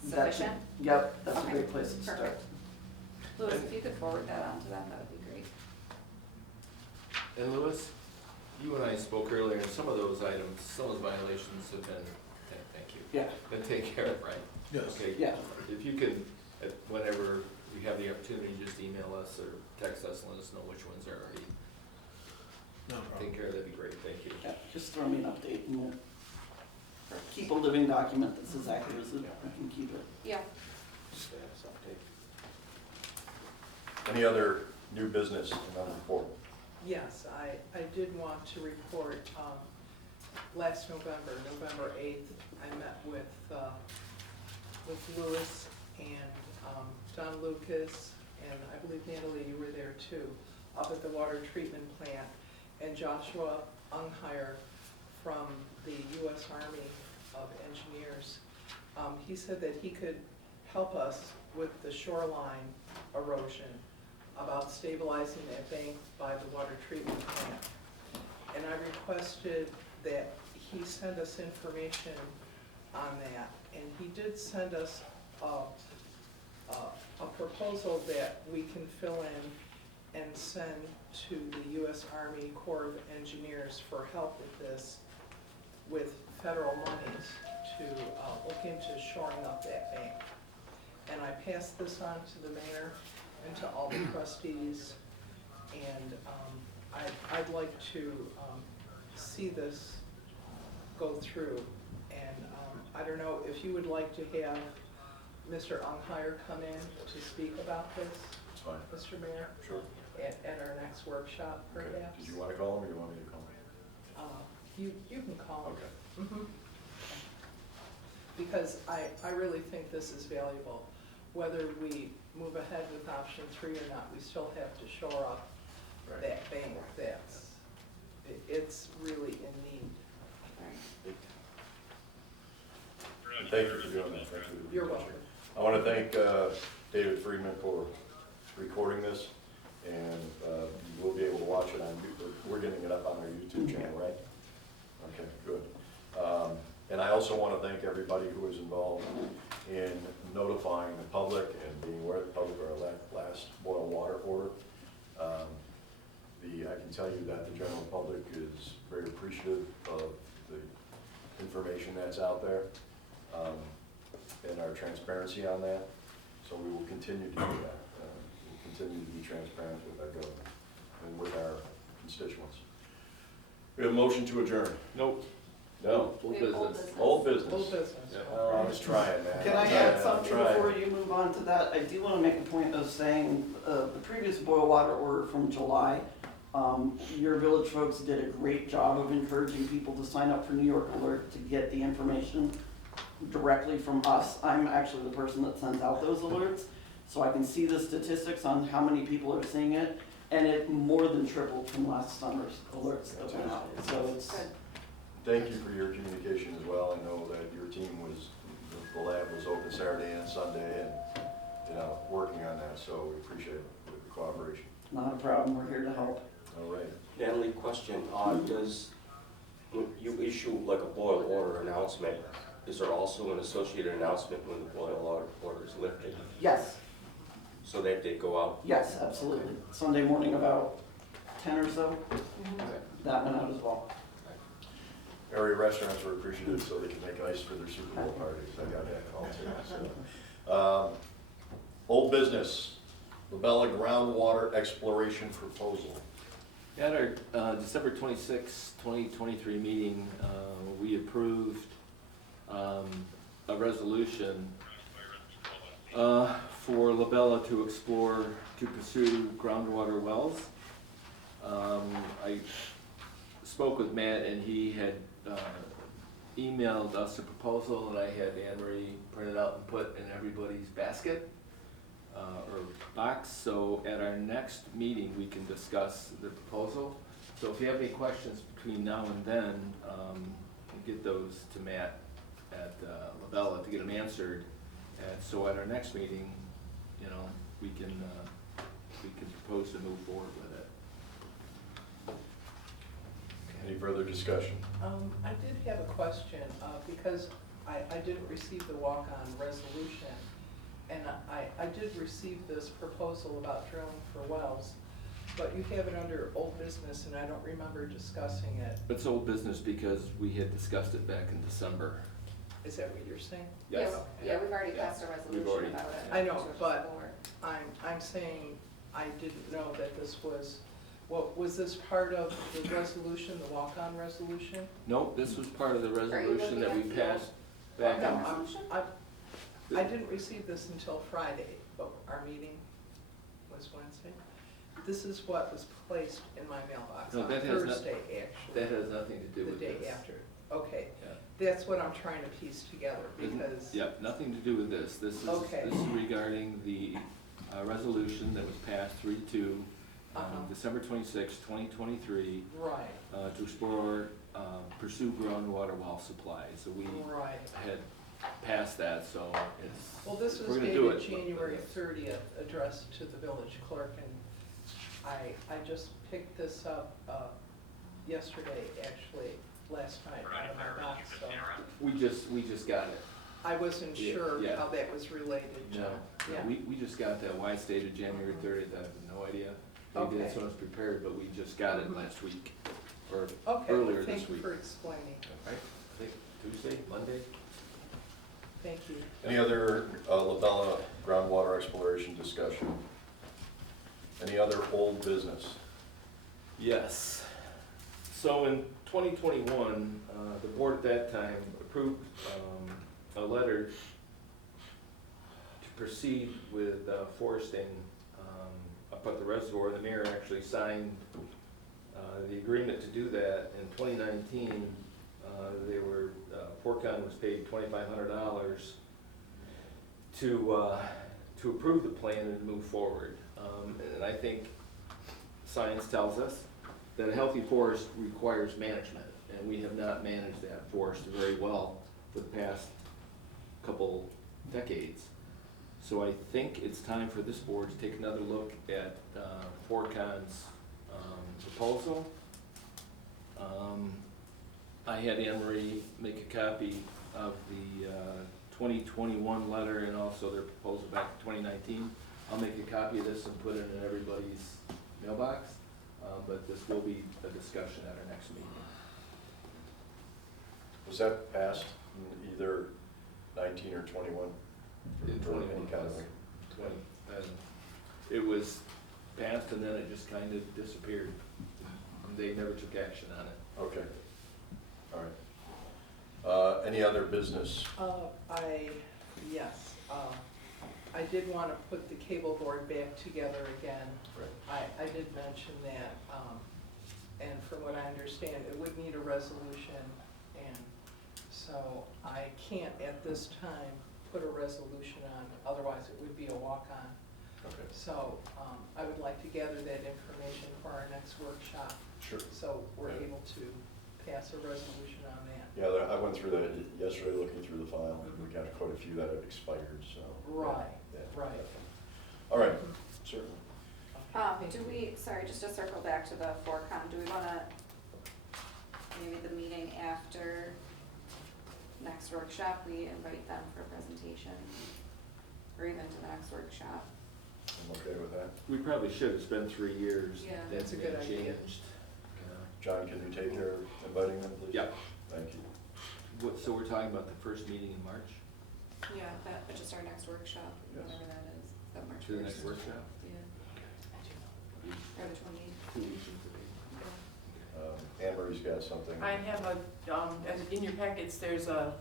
That's- sufficient? Yep, that's a Okay, great place to start. perfect. Louis, if you could forward that on to them, that would be great. And Louis, you and I spoke earlier, and some of those items, some of those violations have been, thank you, Yeah, been taken care of, right? Yes. Okay. yeah. If you could, whenever we have the opportunity, just email us or text us and let us know which ones are already No problem. taken care of, that'd be great, thank you. Yeah, just throw me an update and we'll keep a living document that's as accurate as we can keep it. Yeah, Status update. Any other new business in number 4? Yes, I did want to report, last November, November 8th, I met with Louis and Don Lucas, and I believe Natalie, you were there too, up at the water treatment plant, and Joshua Unghire from the U.S. Army of Engineers. He said that he could help us with the shoreline erosion, about stabilizing that bank by the water treatment plant. And I requested that he send us information on that, and he did send us a proposal that we can fill in and send to the U.S. Army Corps of Engineers for help with this, with federal monies to look into shoring up that bank. And I passed this on to the mayor and to all the trustees, and I'd like to see this go through. And I don't know if you would like to have Mr. Unghire come in to speak about this, It's fine. Mr. Mayor, Sure. at our next workshop Okay. perhaps. Did you want to call him or you want me to call him? You can call him. Okay. Mhm. Because I really think this is valuable. Whether we move ahead with option 3 or not, we still have to shore up Right. that bank it's really in need. Thank you for doing that. Thank you. You're welcome. I want to thank David Friedman for recording this, and you will be able to watch it on YouTube. We're getting it up on our YouTube channel, right? Okay, good. And I also want to thank everybody who was involved in notifying the public and being aware of the public of our last boil water order. I can tell you that the general public is very appreciative of the information that's out there, and our transparency on that. So we will continue to do that. We'll continue to be transparent with our government and with our constituents. We have a motion to adjourn. Nope. No. Full We have old business. Old business. Old business. Yeah. Oh, I was trying, man. Can I I'm add trying, I'm something trying. before you move on to that? I do want to make a point of saying, the previous boil water order from July, your village folks did a great job of encouraging people to sign up for New York Alert to get the information directly from us. I'm actually the person that sends out those alerts, so I can see the statistics on how many people are seeing it, and it more than tripled from last summer's alerts that went out, so it's. Good. Thank you for your communication as well. I know that your team was, the lab was open Saturday and Sunday and, working on that, so we appreciate the cooperation. Not a problem, we're here to help. All right. Natalie, question, does, when you issue like a boil order announcement, is there also an associated announcement when the boil order is lifted? Yes, So that they go out? yes, absolutely. Sunday morning about 10 or so, that went out as well. Area restaurants were appreciative so they could make ice for their Super Bowl parties. I got that call too. So. Old business, Labella groundwater exploration proposal. At our December 26, 2023 meeting, we approved a resolution for Labella to explore, to pursue groundwater wells. I spoke with Matt and he had emailed us a proposal and I had Anne Marie print it out and put in everybody's basket or box. So at our next meeting, we can discuss the proposal. So if you have any questions between now and then, get those to Matt at Labella to get them answered. And so at our next meeting, we can propose to move forward with it. Any further discussion? I did have a question, because I didn't receive the walk-on resolution, and I did receive this proposal about drilling for wells, but you have it under old business, and I don't remember discussing it. It's old business because we had discussed it back in December. Is that what you're saying? Yes. Yeah, we've already passed a We've resolution already- about it. I know, to but- explore. I'm saying I didn't know that this was, was this part of the resolution, the walk-on resolution? Nope, this was part of the Are you resolution that we looking at the passed back No, in. Resolution? I didn't receive this until Friday, but our meeting was Wednesday. This is what was placed in my mailbox No, on that has not- Thursday, actually. That has nothing to do The with day this. after, okay. Yeah. That's what I'm trying to piece together, Isn't- because, Yep, nothing to do with this. This is, Okay. this is regarding the resolution that was passed 3-2 Uh-huh. on December 26, 2023, right, to explore, pursue groundwater well supply. So we right. had passed that, so it's. Well, this we're was gonna do dated it, January but- 30th, addressed to the village clerk, and I just picked this up yesterday, actually, last night, out of my box, so We just got it. I wasn't Yeah, sure yeah. how that was related to. No, Yeah. we just got that. Why it's dated January 30th, I have no idea. Maybe that's Okay. when it was prepared, but we just got it Mhm. last week, or Okay, earlier well, this thank you week. for explaining, Right, I think Tuesday, Monday? thank you. Any other Labella groundwater exploration discussion? Any other old business? Yes. So in 2021, the board at that time approved a letter to proceed with foresting up at the reservoir. The mayor actually signed the agreement to do that. In 2019, Forcon was paid $2,500 to approve the plan and move forward. And I think science tells us that a healthy forest requires management, and we have not managed that forest very well for the past couple decades. So I think it's time for this board to take another look at Forcon's proposal. I had Anne Marie make a copy of the 2021 letter and also their proposal back in 2019. I'll make a copy of this and put it in everybody's mailbox. but this will be a discussion at our next meeting. Was that passed in either 19 or 21? In For 21 any kind of was 20, and it was passed and then it just kind of disappeared. And they never took action on it. Okay, all right. Any other business? Yes, I did want to put the cable board back together again. Right. I did mention that, and from what I understand, it would need a resolution, and so I can't at this time put a resolution on, otherwise it would be a walk-on. Okay. So I would like to gather that information for our next workshop, Sure. so we're Yeah. able to pass a resolution on that. Yeah, I went through that yesterday, looking through the file, and we got quite a few that had expired, so. Right, yeah, right. definitely. All right, certainly. Do we, sorry, just to circle back to the FORCOM, do we wanna, maybe the meeting after next workshop, we invite them for a presentation? Or even to the next workshop? I'm okay with that. We probably should, it's been 3 years. Yeah. That's a good idea. Changed. John, can you take care of inviting them, please? Yep. Thank you. So we're talking about the first meeting in March, Yeah, that, but just our next workshop, Yes. whatever that is, is that March 1st? to the next workshop? Yeah, or the 28th. 2 weeks from today. Anne Marie's got something. I have in your packets, there's a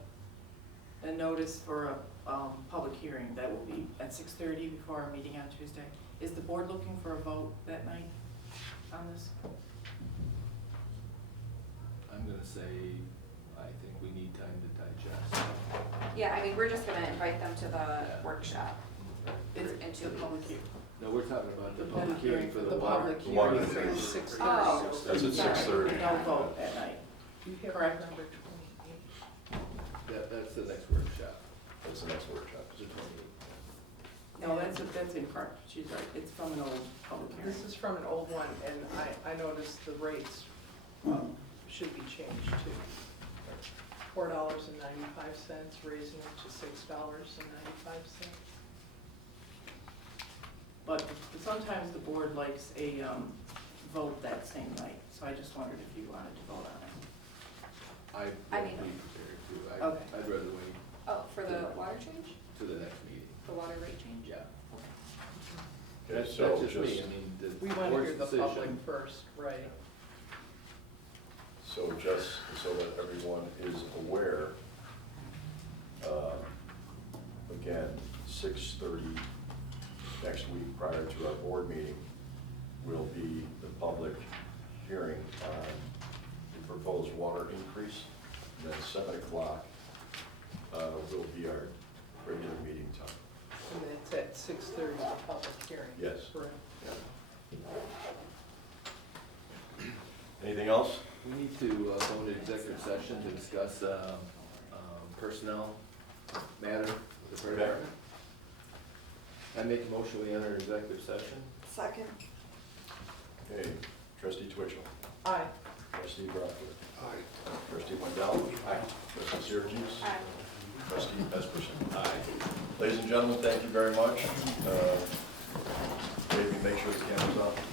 notice for a, public hearing that will be at 6:30 before our meeting on Tuesday. Is the board looking for a vote that night on this? I'm gonna say, I think we need time to digest. Yeah, I mean, we're just gonna invite them to the Yeah. workshop. It's Into the public hearing. No, we're talking about the The public public hearing for the The water. public The water hearing hearing. is 6:30. Oh. That's at 6:30. No vote at night. You have Correct. November 28th. That's the next workshop, That's the next workshop. it's the 28th. No, that's incorrect. She's right. It's from an old public hearing. This is from an old one, and I noticed the rates should be changed to $4.95, raising it to $6.95. But sometimes the board likes a vote that same night, so I just wondered if you wanted to vote on it. I I mean- won't be prepared to, Okay. I'd rather wait Oh, for the water change? to the next meeting. The water rate change? Yeah. Okay, That's so just me, just, I mean, the We want to board's hear the decision. public first, right? so just so that everyone is aware, again, 6:30 next week prior to our board meeting will be the public hearing on the proposed water increase. And then 7 o'clock will be our regular meeting time. And it's at 6:30, the public hearing. Yes. Correct. Anything else? We need to go into executive session to discuss personnel matter with the fire department. I make a motion, we enter executive session. Second. Okay, trustee Twitchell, Aye. trustee Bradford. Aye. Trustee Wendell. Aye. Trustee Syracuse. Aye. Trustee Esperson. Aye. Ladies and gentlemen, thank you very much. Maybe make sure the camera's off.